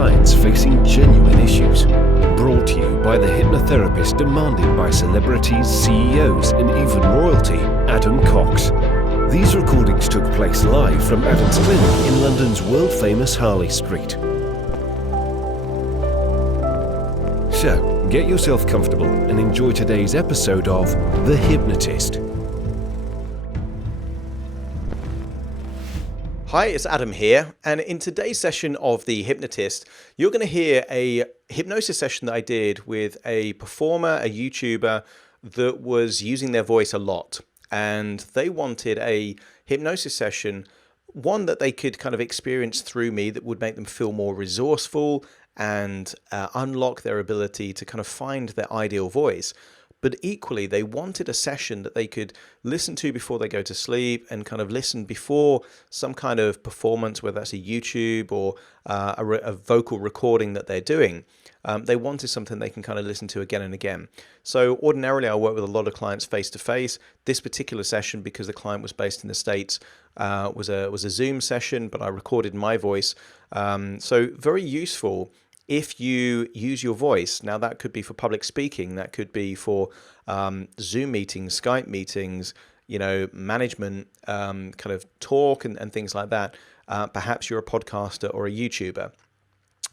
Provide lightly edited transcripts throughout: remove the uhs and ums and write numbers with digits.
clients facing genuine issues. Brought to you by the hypnotherapist demanded by celebrities, CEOs, and even royalty, Adam Cox. These recordings took place live from Adam's clinic in London's world-famous Harley Street. So, get yourself comfortable and enjoy today's episode of The Hypnotist. Hi, it's Adam here, and in today's session of The Hypnotist, you're going to hear a hypnosis session that I did with a performer, a YouTuber that was using their voice a lot, and they wanted a hypnosis session, one that they could kind of experience through me that would make them feel more resourceful and unlock their ability to kind of find their ideal voice. But equally, they wanted a session that they could listen to before they go to sleep and kind of listen before some kind of performance, whether that's a YouTube or a vocal recording that they're doing. They wanted something they can kind of listen to again and again. So ordinarily, I work with a lot of clients face to face. This particular session, because the client was based in the States, was a Zoom session, but I recorded my voice. So very useful if you use your voice. Now, that could be for public speaking, that could be for Zoom meetings, Skype meetings, management kind of talk and things like that. Perhaps you're a podcaster or a YouTuber.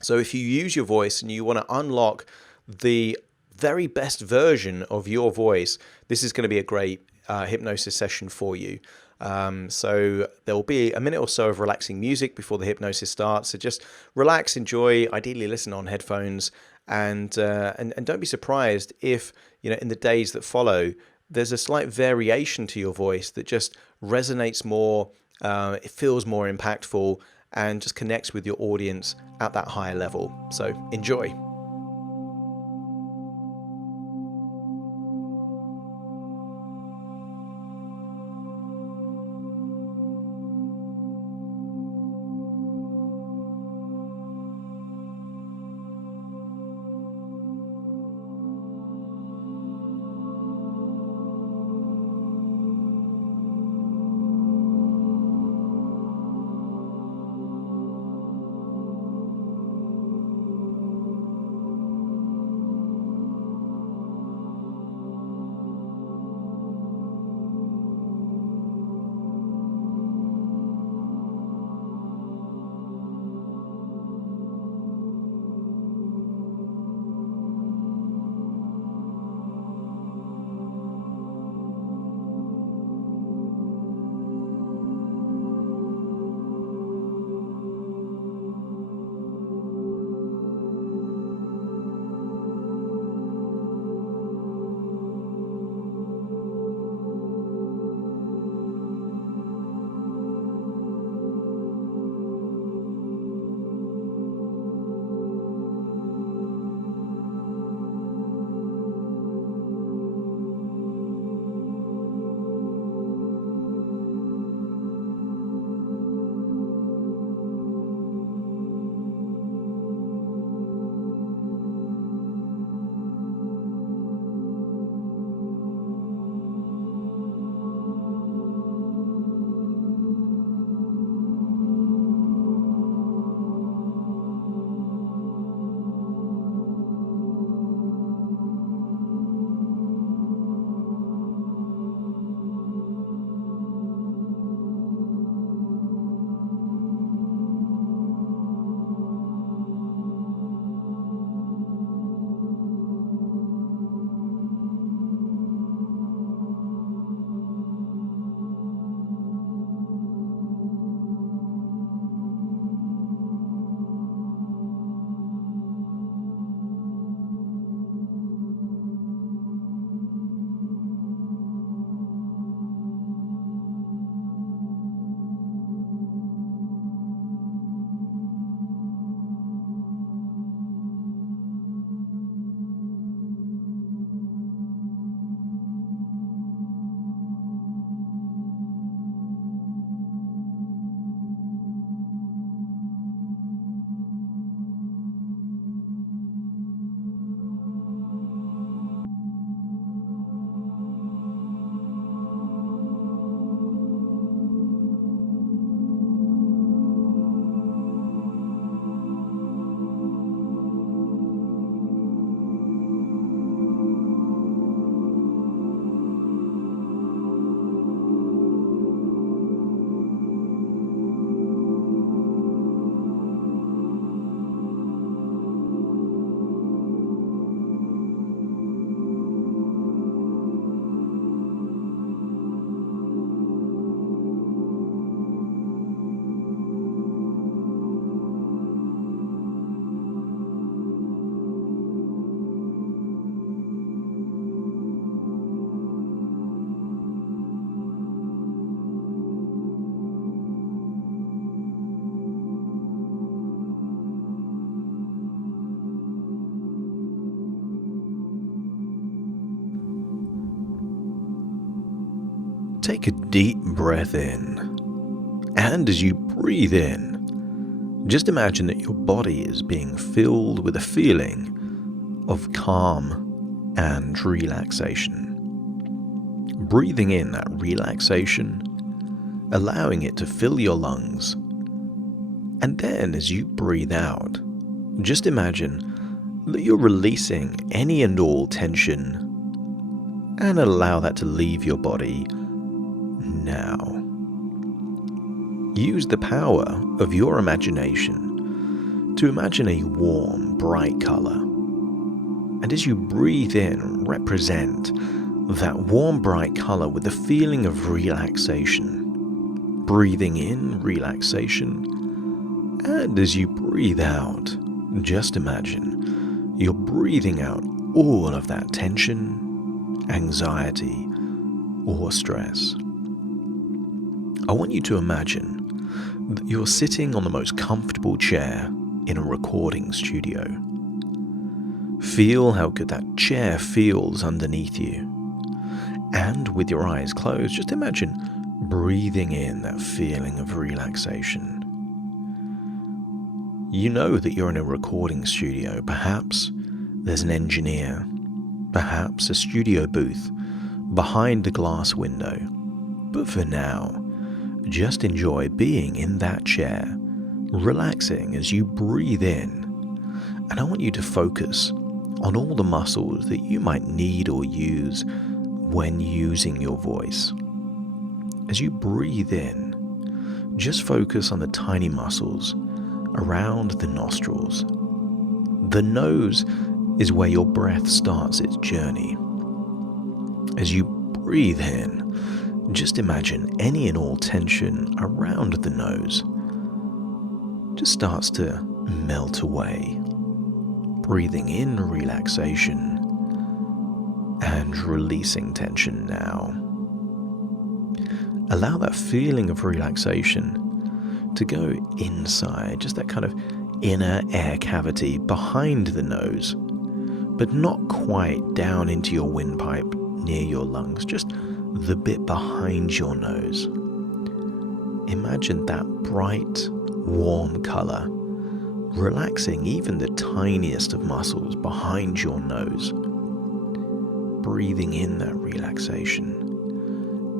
So if you use your voice and you want to unlock the very best version of your voice, this is going to be a great hypnosis session for you. So there will be a minute or so of relaxing music before the hypnosis starts. So just relax, enjoy, ideally listen on headphones, and don't be surprised if, in the days that follow, there's a slight variation to your voice that just resonates more, it feels more impactful, and just connects with your audience at that higher level. So enjoy. take a deep breath in. And as you breathe in, just imagine that your body is being filled with a feeling of calm and relaxation. Breathing in that relaxation, allowing it to fill your lungs. And then as you breathe out, just imagine that you're releasing any and all tension and allow that to leave your body now. Use the power of your imagination to imagine a warm, bright color. And as you breathe in, represent that warm, bright color with a feeling of relaxation. Breathing in, relaxation. And as you breathe out, just imagine you're breathing out all of that tension, anxiety, or stress. I want you to imagine that you're sitting on the most comfortable chair in a recording studio. Feel how good that chair feels underneath you. And with your eyes closed, just imagine breathing in that feeling of relaxation. You know that you're in a recording studio. Perhaps there's an engineer, perhaps a studio booth behind a glass window. But for now, just enjoy being in that chair, relaxing as you breathe in. And I want you to focus on all the muscles that you might need or use when using your voice. As you breathe in, just focus on the tiny muscles around the nostrils. The nose is where your breath starts its journey. As you breathe in, just imagine any and all tension around the nose just starts to melt away. Breathing in relaxation and releasing tension now. Allow that feeling of relaxation to go inside, just that kind of inner air cavity behind the nose, but not quite down into your windpipe near your lungs, just the bit behind your nose. Imagine that bright, warm color, relaxing even the tiniest of muscles behind your nose. Breathing in that relaxation.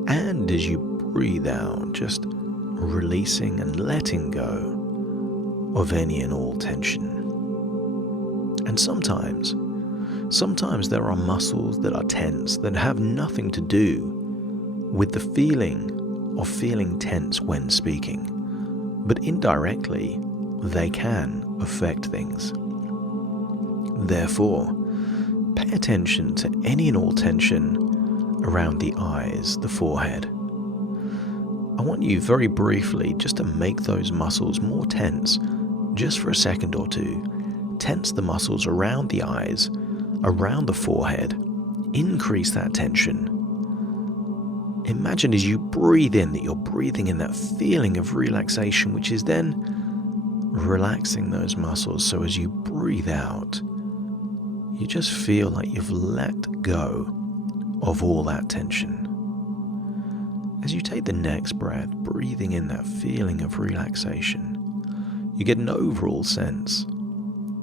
And as you breathe out, just releasing and letting go of any and all tension. And sometimes there are muscles that are tense that have nothing to do with the feeling of feeling tense when speaking, but indirectly they can affect things. Therefore, pay attention to any and all tension around the eyes, the forehead. I want you very briefly just to make those muscles more tense, just for a second or two. Tense the muscles around the eyes, around the forehead. Increase that tension. Imagine as you breathe in that you're breathing in that feeling of relaxation, which is then relaxing those muscles. So as you breathe out, you just feel like you've let go of all that tension. As you take the next breath, breathing in that feeling of relaxation, you get an overall sense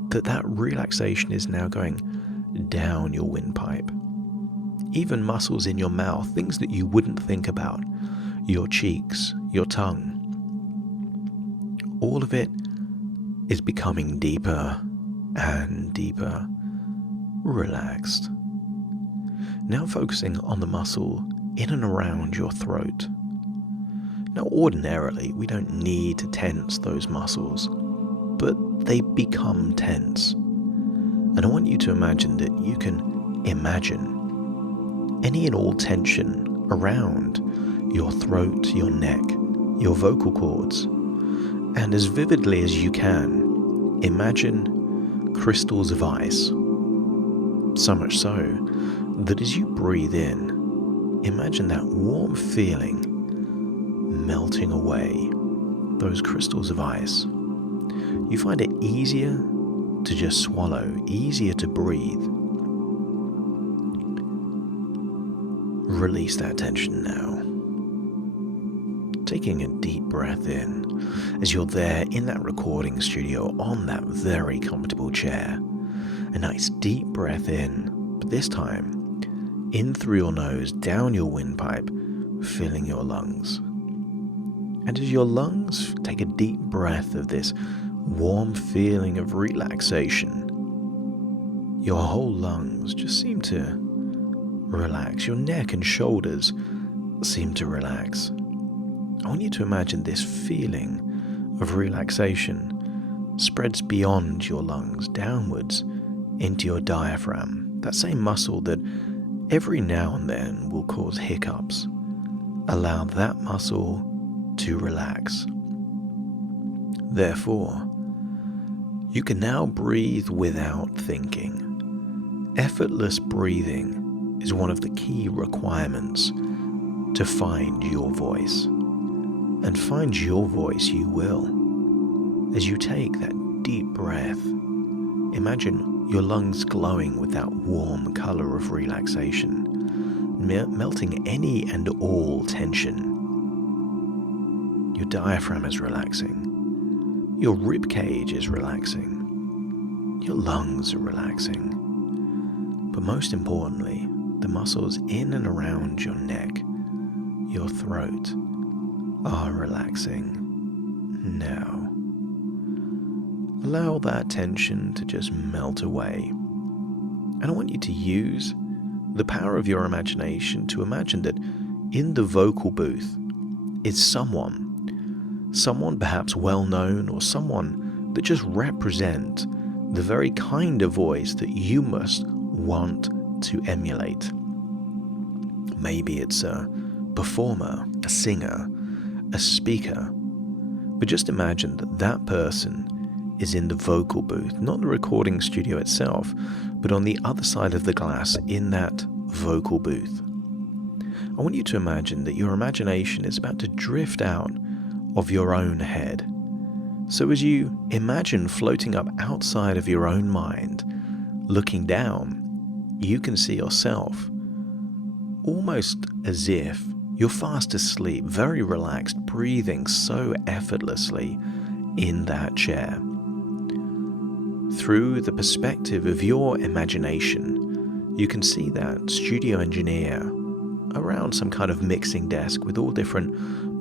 that that relaxation is now going down your windpipe. Even muscles in your mouth, things that you wouldn't think about, your cheeks, your tongue, all of it is becoming deeper and deeper, relaxed. Now focusing on the muscle in and around your throat. Now ordinarily we don't need to tense those muscles, but they become tense. And I want you to imagine that you can imagine any and all tension around your throat, your neck, your vocal cords, and as vividly as you can, imagine crystals of ice. So much so that as you breathe in, imagine that warm feeling melting away, those crystals of ice. You find it easier to just swallow, easier to breathe. Release that tension now. taking a deep breath in as you're there in that recording studio on that very comfortable chair. A nice deep breath in, but this time in through your nose, down your windpipe, filling your lungs. And as your lungs take a deep breath of this warm feeling of relaxation, your whole lungs just seem to relax. Your neck and shoulders seem to relax. I want you to imagine this feeling of relaxation spreads beyond your lungs, downwards into your diaphragm, that same muscle that every now and then will cause hiccups. Allow that muscle to relax. Therefore, you can now breathe without thinking. Effortless breathing is one of the key requirements to find your voice. And find your voice you will. As you take that deep breath, imagine your lungs glowing with that warm color of relaxation, melting any and all tension. Your diaphragm is relaxing. Your rib cage is relaxing. Your lungs are relaxing. But most importantly, the muscles in and around your neck, your throat, are relaxing now. Allow that tension to just melt away. And I want you to use the power of your imagination to imagine that in the vocal booth is someone perhaps well known, or someone that just represent the very kind of voice that you must want to emulate. Maybe it's a performer, a singer, a speaker, but just imagine that that person is in the vocal booth, not the recording studio itself, but on the other side of the glass in that vocal booth. I want you to imagine that your imagination is about to drift out of your own head. So as you imagine floating up outside of your own mind, looking down, you can see yourself almost as if you're fast asleep, very relaxed, breathing so effortlessly in that chair. Through the perspective of your imagination, you can see that studio engineer around some kind of mixing desk with all different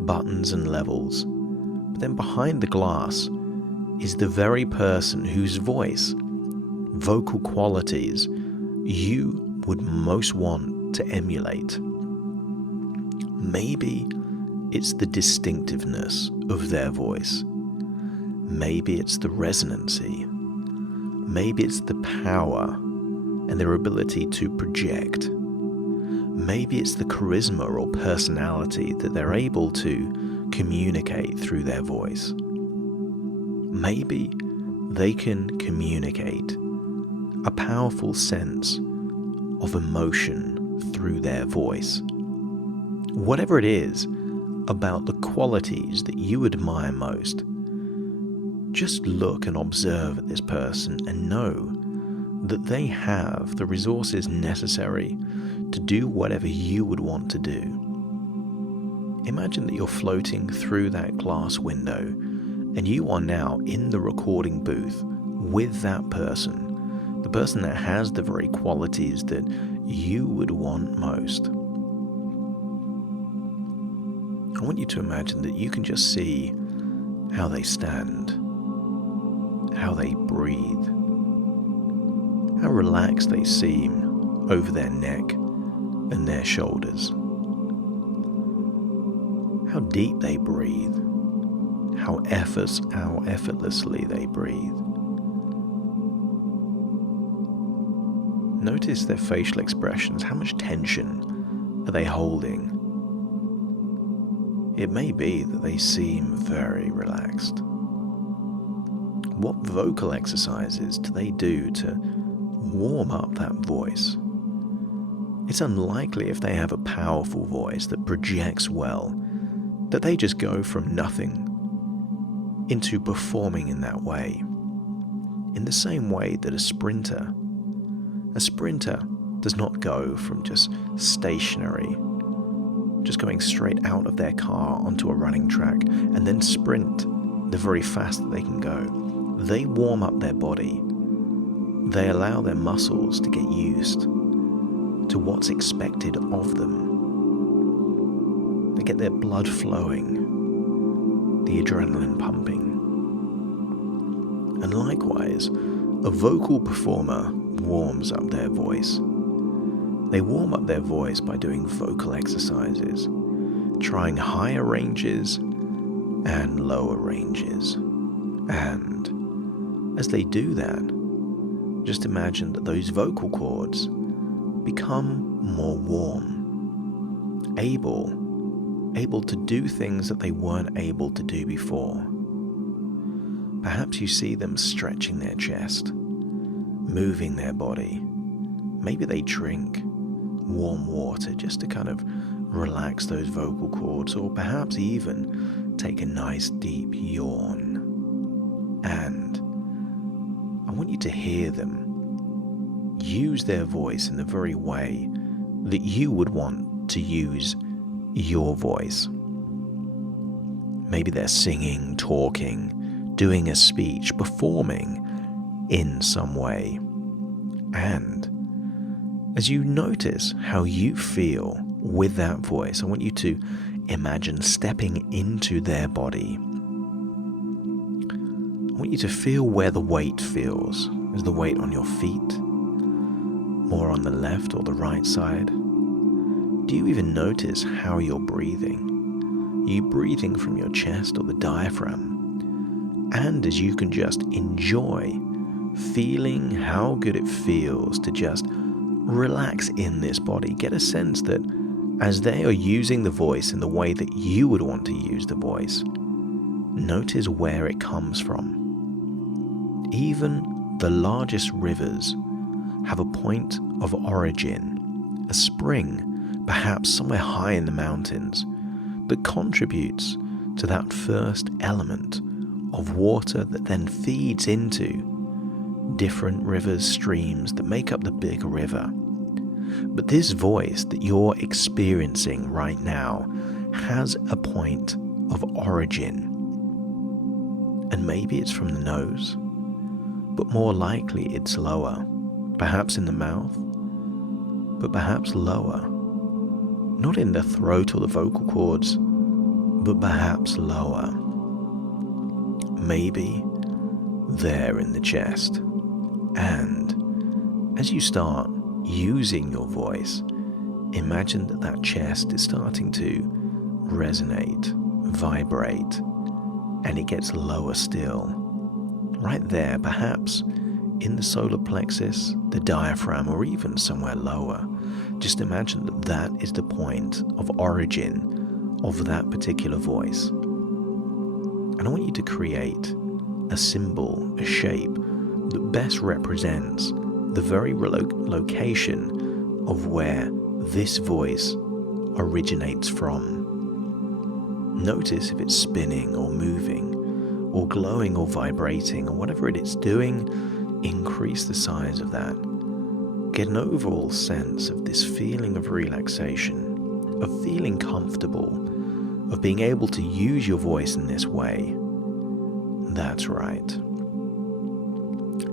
buttons and levels. But then behind the glass is the very person whose voice, vocal qualities, you would most want to emulate. Maybe it's the distinctiveness of their voice. Maybe it's the resonancy. Maybe it's the power and their ability to project. Maybe it's the charisma or personality that they're able to communicate through their voice. Maybe they can communicate a powerful sense of emotion through their voice. Whatever it is about the qualities that you admire most, just look and observe at this person and know that they have the resources necessary to do whatever you would want to do. Imagine that you're floating through that glass window and you are now in the recording booth with that person, the person that has the very qualities that you would want most. I want you to imagine that you can just see how they stand, how they breathe, how relaxed they seem over their neck and their shoulders, how deep they breathe, how effortlessly they breathe. Notice their facial expressions. How much tension are they holding? It may be that they seem very relaxed. What vocal exercises do they do to warm up that voice? It's unlikely, if they have a powerful voice that projects well, that they just go from nothing into performing in that way. In the same way that a sprinter does not go from just stationary just going straight out of their car onto a running track and then sprint the very fast that they can go. They warm up their body. They allow their muscles to get used to what's expected of them. They get their blood flowing, the adrenaline pumping. And likewise, a vocal performer warms up their voice. They warm up their voice by doing vocal exercises, trying higher ranges and lower ranges. And as they do that, just imagine that those vocal cords become more warm, able to do things that they weren't able to do before. Perhaps you see them stretching their chest, moving their body. Maybe they drink warm water just to kind of relax those vocal cords, or perhaps even take a nice deep yawn. And I want you to hear them use their voice in the very way that you would want to use your voice. Maybe they're singing, talking, doing a speech, performing in some way. And as you notice how you feel with that voice, I want you to imagine stepping into their body. I want you to feel where the weight feels. Is the weight on your feet? More on the left or the right side? Do you even notice how you're breathing? Are you breathing from your chest or the diaphragm? And as you can just enjoy feeling how good it feels to just relax in this body, get a sense that as they are using the voice in the way that you would want to use the voice, notice where it comes from. Even the largest rivers have a point of origin, a spring, perhaps somewhere high in the mountains, that contributes to that first element of water that then feeds into different rivers, streams that make up the big river. But this voice that you're experiencing right now has a point of origin. And maybe it's from the nose, but more likely it's lower, perhaps in the mouth, but perhaps lower. Not in the throat or the vocal cords, but perhaps lower. Maybe there in the chest. And as you start using your voice, imagine that that chest is starting to resonate, vibrate, and it gets lower still. Right there, perhaps in the solar plexus, the diaphragm, or even somewhere lower. Just imagine that that is the point of origin of that particular voice. And I want you to create a symbol, a shape that best represents the very location of where this voice originates from. Notice if it's spinning or moving or glowing or vibrating or whatever it is doing. Increase the size of that. Get an overall sense of this feeling of relaxation, of feeling comfortable, of being able to use your voice in this way. That's right.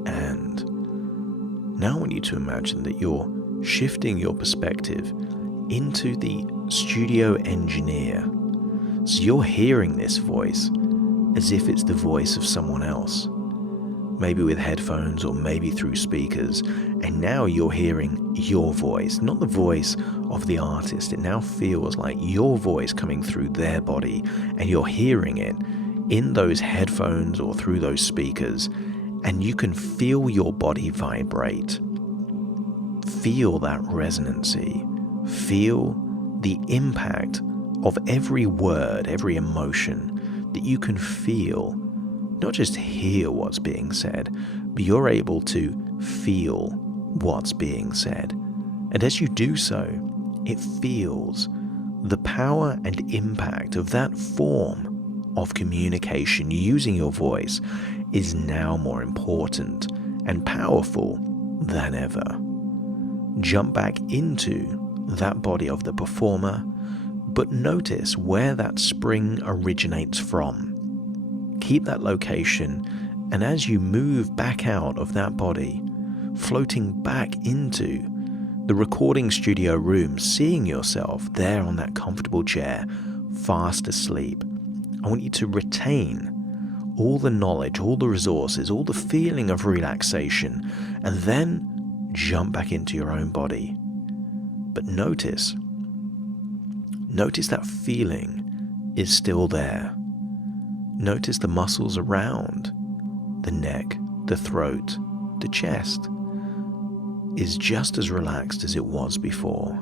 And now I want you to imagine that you're shifting your perspective into the studio engineer. So you're hearing this voice as if it's the voice of someone else. Maybe with headphones or maybe through speakers, and now you're hearing your voice, not the voice of the artist. It now feels like your voice coming through their body, and you're hearing it in those headphones or through those speakers, and you can feel your body vibrate. Feel that resonancy. Feel the impact of every word, every emotion that you can feel. Not just hear what's being said, but you're able to feel what's being said. And as you do so, it feels the power and impact of that form of communication using your voice is now more important and powerful than ever. Jump back into that body of the performer, But notice where that spring originates from. Keep that location, and as you move back out of that body, floating back into the recording studio room, seeing yourself there on that comfortable chair, fast asleep, I want you to retain all the knowledge, all the resources, all the feeling of relaxation, and then jump back into your own body. But notice that feeling is still there. Notice the muscles around the neck, the throat, the chest is just as relaxed as it was before.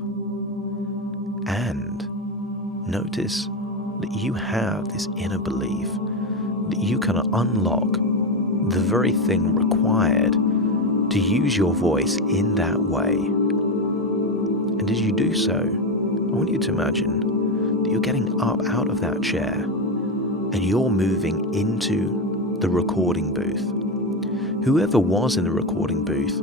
And notice that you have this inner belief that you can unlock the very thing required to use your voice in that way. And as you do so, I want you to imagine that you're getting up out of that chair and you're moving into the recording booth. Whoever was in the recording booth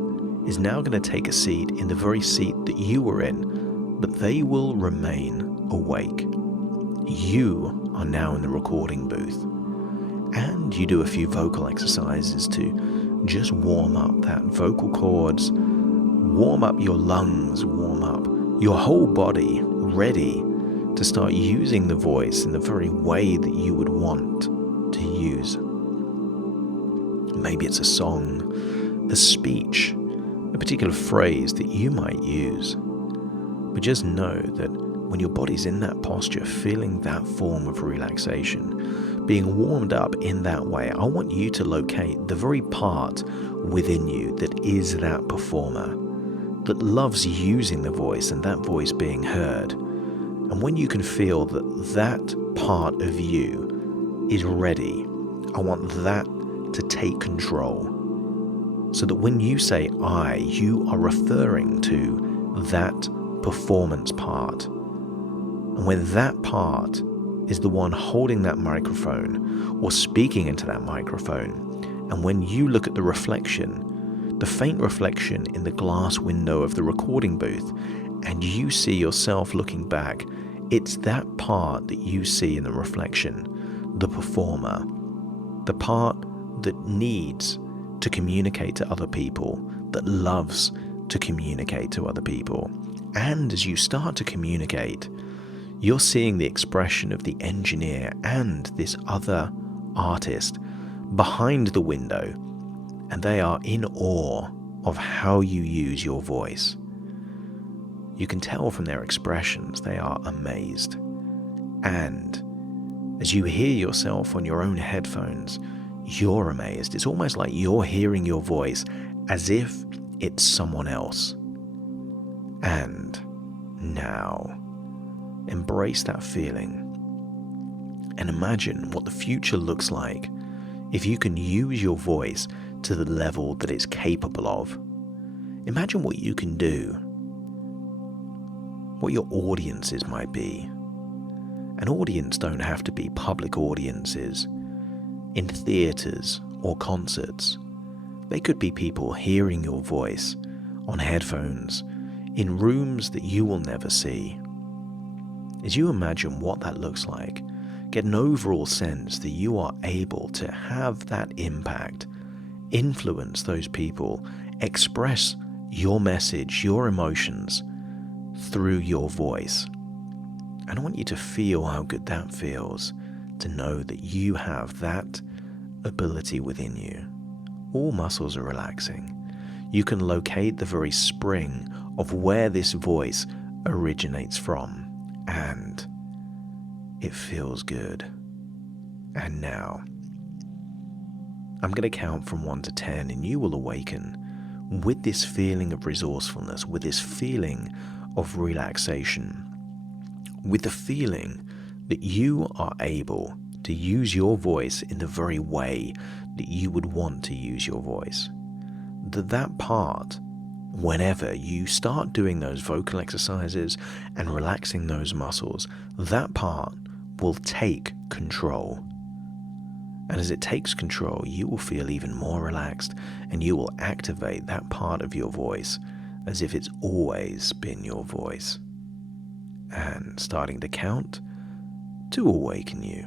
is now going to take a seat in the very seat that you were in, but they will remain awake. You are now in the recording booth, and you do a few vocal exercises to just warm up that vocal cords, warm up your lungs, warm up your whole body, ready to start using the voice in the very way that you would want to use. Maybe it's a song, a speech, a particular phrase that you might use. But just know that when your body's in that posture, feeling that form of relaxation, being warmed up in that way, I want you to locate the very part within you that is that performer, that loves using the voice and that voice being heard. And when you can feel that that part of you is ready, I want that to take control. So that when you say I, you are referring to that performance part. And when that part is the one holding that microphone or speaking into that microphone, and when you look at the reflection, the faint reflection in the glass window of the recording booth, and you see yourself looking back, it's that part that you see in the reflection, the performer, the part that needs to communicate to other people, that loves to communicate to other people. And as you start to communicate, you're seeing the expression of the engineer and this other artist behind the window, and they are in awe of how you use your voice. You can tell from their expressions they are amazed. And as you hear yourself on your own headphones, you're amazed. It's almost like you're hearing your voice as if it's someone else. And now, embrace that feeling and imagine what the future looks like if you can use your voice to the level that it's capable of. Imagine what you can do, what your audiences might be. An audience don't have to be public audiences in theaters or concerts. They could be people hearing your voice on headphones in rooms that you will never see. As you imagine what that looks like, get an overall sense that you are able to have that impact, influence those people, express your message, your emotions through your voice. And I want you to feel how good that feels, to know that you have that ability within you. All muscles are relaxing. You can locate the very spring of where this voice originates from, and it feels good. And now, I'm going to count from 1 to 10, and you will awaken with this feeling of resourcefulness, with this feeling of relaxation, with the feeling that you are able to use your voice in the very way that you would want to use your voice. That part, whenever you start doing those vocal exercises and relaxing those muscles, that part will take control. And as it takes control, you will feel even more relaxed, and you will activate that part of your voice as if it's always been your voice. and starting to count to awaken you.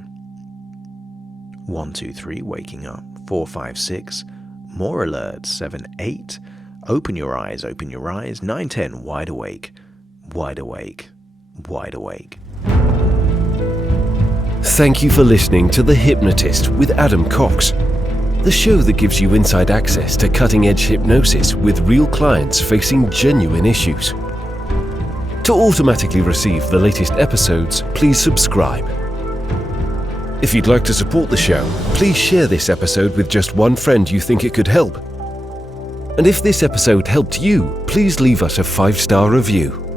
1, 2, 3, waking up. 4, 5, 6, more alert. 7, 8, open your eyes, 9, 10, wide awake, wide awake, wide awake. Thank you for listening to The Hypnotist with Adam Cox, the show that gives you inside access to cutting-edge hypnosis with real clients facing genuine issues. To automatically receive the latest episodes, please subscribe. If you'd like to support the show, please share this episode with just one friend you think it could help. And if this episode helped you, please leave us a 5-star review.